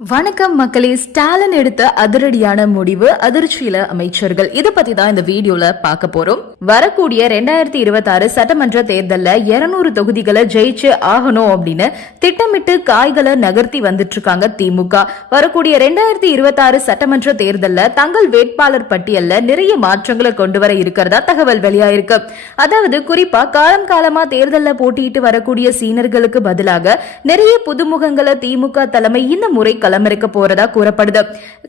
வணக்கம் மக்களே ஸ்டாலின் எடுத்த அதிரடியான முடிவு அதிர்ச்சியில அமைச்சர்கள். இத பத்தி தான் இந்த வீடியோல பார்க்க போறோம். வரக்கூடிய ரெண்டாயிரத்தி இருபத்தி ஆறு சட்டமன்ற தேர்தல்ல இருநூறு தொகுதிகளை ஜெயிச்சு ஆகணும் அப்படின்னு திட்டமிட்டு காய்களை நகர்த்தி வந்துட்டு இருக்காங்க திமுக. வரக்கூடிய ரெண்டாயிரத்தி இருபத்தி ஆறு சட்டமன்ற தேர்தல்ல தங்கள் வேட்பாளர் பட்டியல்ல நிறைய மாற்றங்களை கொண்டு வர இருக்கிறதா தகவல் வெளியாயிருக்கு. அதாவது குறிப்பா காலம் காலமா தேர்தல்ல போட்டியிட்டு வரக்கூடிய சீனர்களுக்கு பதிலாக நிறைய புதுமுகங்களை திமுக தலைமை இந்த முறை களமிறக்க போறதா கூறப்படுது.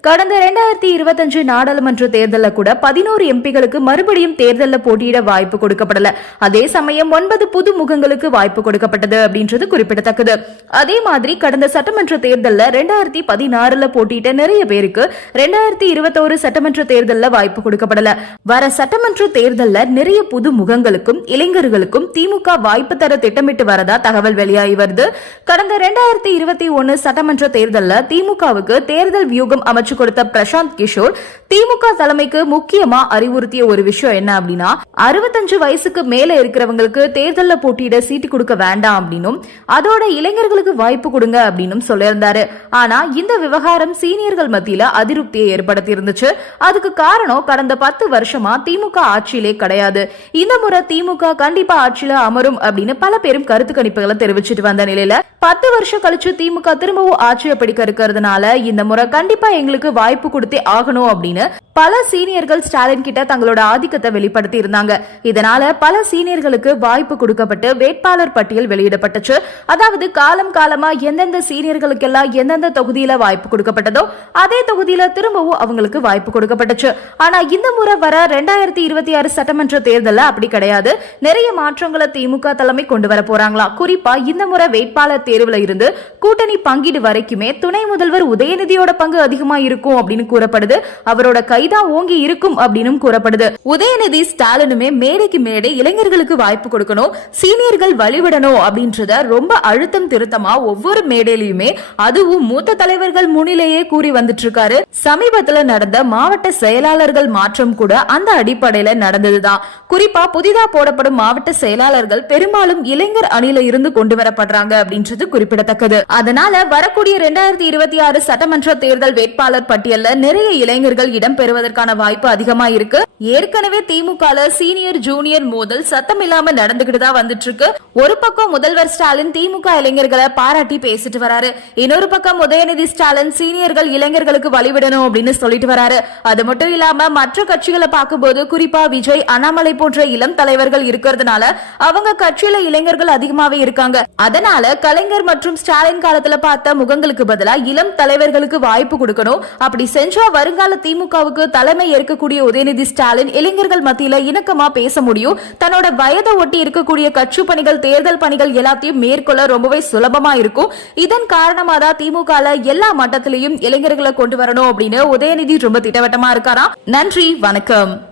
கடந்த இரண்டாயிரத்தி இருபத்தஞ்சு நாடாளுமன்ற தேர்தலில் கூட பதினோரு எம்பிகளுக்கு மறுபடியும் தேர்தலில் போட்டியிட வாய்ப்பு கொடுக்கப்படல. அதே சமயம் ஒன்பது புது முகங்களுக்கு வாய்ப்பு கொடுக்கப்பட்டது அப்படின்றது குறிப்பிடத்தக்கது. அதே மாதிரி கடந்த சட்டமன்ற தேர்தலில் ரெண்டாயிரத்தி பதினாறுல போட்டியிட்ட நிறைய பேருக்கு ரெண்டாயிரத்தி இருபத்தோரு சட்டமன்ற தேர்தலில் வாய்ப்பு கொடுக்கப்படல. வர சட்டமன்ற தேர்தலில் நிறைய புது முகங்களுக்கும் இளைஞர்களுக்கும் திமுக வாய்ப்பு தர திட்டமிட்டு வரதா தகவல் வெளியாகி வருது. கடந்த ரெண்டாயிரத்தி இருபத்தி ஒன்னு சட்டமன்ற தேர்தலில் திமுகவுக்கு தேர்தல் வியூகம் அமைச்சு கொடுத்த பிரசாந்த் கிஷோர் திமுக தலைமைக்கு முக்கியமா அறிவுறுத்திய ஒரு விஷயம் என்ன அப்படின்னா அறுபத்தஞ்சு வயசுக்கு மேல இருக்கிறவங்களுக்கு தேர்தலில் போட்டியிட சீட்டு கொடுக்க வேண்டாம் அப்படின்னும் அதோட இளைஞர்களுக்கு வாய்ப்பு கொடுங்க அப்படின்னும் சொல்லியிருந்தாரு. ஆனா இந்த விவகாரம் சீனியர்கள் மத்தியில அதிருப்தியை ஏற்படுத்தி இருந்துச்சு அதுக்கு காரணம் கடந்த பத்து வருஷமா திமுக ஆட்சியிலே கிடையாது. இந்த முறை திமுக கண்டிப்பா ஆட்சியில அமரும் அப்படின்னு பல பேரும் கருத்து கணிப்புகளை தெரிவிச்சிட்டு வந்த நிலையில பத்து வருஷம் கழிச்சு திமுக திரும்பவும் ஆட்சியை பிடிக்க இருக்கிறதுனால இந்த முறை கண்டிப்பா எங்களுக்கு வாய்ப்பு கொடுத்தே ஆகணும் அப்படின்னு பல சீனியர்கள் ஸ்டாலின் கிட்ட தங்களோட ஆதிக்கத்தை வெளிப்படுத்தி இருந்தாங்க. இதனால பல சீனியர்களுக்கு வாய்ப்பு கொடுக்கப்பட்டு வேட்பாளர் பட்டியல் வெளியிடப்பட்டுச்சு. அதாவது காலம் காலமா எந்தெந்த சீனியர்களுக்கெல்லாம் எந்தெந்த தொகுதியில வாய்ப்பு கொடுக்கப்பட்டதோ அதே தொகுதியில திரும்பவும் அவங்களுக்கு வாய்ப்பு கொடுக்கப்பட்டுச்சு. ஆனா இந்த முறை வர ரெண்டாயிரத்தி இருபத்தி ஆறு சட்டமன்ற தேர்தல்ல அப்படி கிடையாது. நிறைய மாற்றங்களை திமுக தலைமை கொண்டு வர போறாங்களா. குறிப்பா இந்த முறை வேட்பாளர் தேர்வுல இருந்து கூட்டணி பங்கீடு வரைக்குமே துணை முதல்வர் உதயநிதியோட பங்கு அதிகமா இருக்கும் அப்படின்னு கூறப்படுது. அவரோட கைதா ஓங்கி இருக்கும் அப்படின்னு கூறப்படுது. உதயநிதி ஸ்டாலினுமே மேடைக்கு மேடை இளைஞர்களுக்கு வாய்ப்பு கொடுக்கணும் சீனியர்கள் வழிவிடணும் அப்படின்றத ரொம்ப அழுத்தம் திருத்தமா ஒவ்வொரு மேடையிலுமே அதுவும் மூத்த தலைவர்கள் முன்னிலேயே கூறி வந்துட்டு இருக்காரு சமீபத்துல நடந்த மாவட்ட செயலாளர்கள் மாற்றம் கூட அந்த அடிப்படையில நடந்ததுதான். குறிப்பா புதிதா போடப்படும் மாவட்ட செயலாளர்கள் பெரும்பாலும் இளைஞர் அணியில இருந்து கொண்டு வரப்படுறாங்க அப்படின்றது குறிப்பிடத்தக்கது. அதனால வரக்கூடிய ரெண்டாயிரத்தி இருபத்தி ஆறு சட்டமன்ற தேர்தல் வேட்பாளர் பட்டியல்ல நிறைய இளைஞர்கள் இடம் பெறுவதற்கான வாய்ப்பு அதிகமா இருக்கு. ஏற்கனவே திமுக சீனியர் ஜூனியர் மோதல் சத்தம் இல்லாம நடந்துகிட்டு தான் வந்துட்டு இருக்கு. ஒரு பக்கம் முதல்வர் ஸ்டாலின் திமுக இளைஞர்களை பாராட்டி பேசிட்டு வராரு. இன்னொரு பக்கம் உதயநிதி ஸ்டாலின் சீனியர்கள் இளைஞர்களுக்கு வழிவிடணும் அப்படின்னு சொல்லிட்டு வராரு. அது மட்டும் இல்லாம மற்ற கட்சிகளை பார்க்கும்போது குறிப்பா விஜய் அண்ணாமலை போன்ற இளம் தலைவர்கள் இருக்கிறதுனால அவங்க கட்சியில இளைஞர்கள் அதிகமாவே இருக்காங்க. அதனால கலைஞர் மற்றும் ஸ்டாலின் காலத்துல பார்த்த முகங்களுக்கு பதிலா இளம் தலைவர்களுக்கு வாய்ப்பு கொடுக்கணும். அப்படி செஞ்சா வருங்கால திமுகவுக்கு தலைமை ஏற்கக்கூடிய உதயநிதி ஸ்டாலின் இளைஞர்கள் மத்தியில இணக்கமா பேச முடியும். தன்னோட வயதை ஒட்டி இருக்கக்கூடிய கட்சி பணிகள் தேர்தல் பணிகள் எல்லாத்தையும் மேற்கொள்ள ரொம்பவே சுலபமா இருக்கும். இதன் காரணமா தான் திமுக எல்லா மட்டத்திலையும் இளைஞர்களை கொண்டு வரணும் அப்படின்னு உதயநிதி ரொம்ப திட்டவட்டமா இருக்காராம். நன்றி வணக்கம்.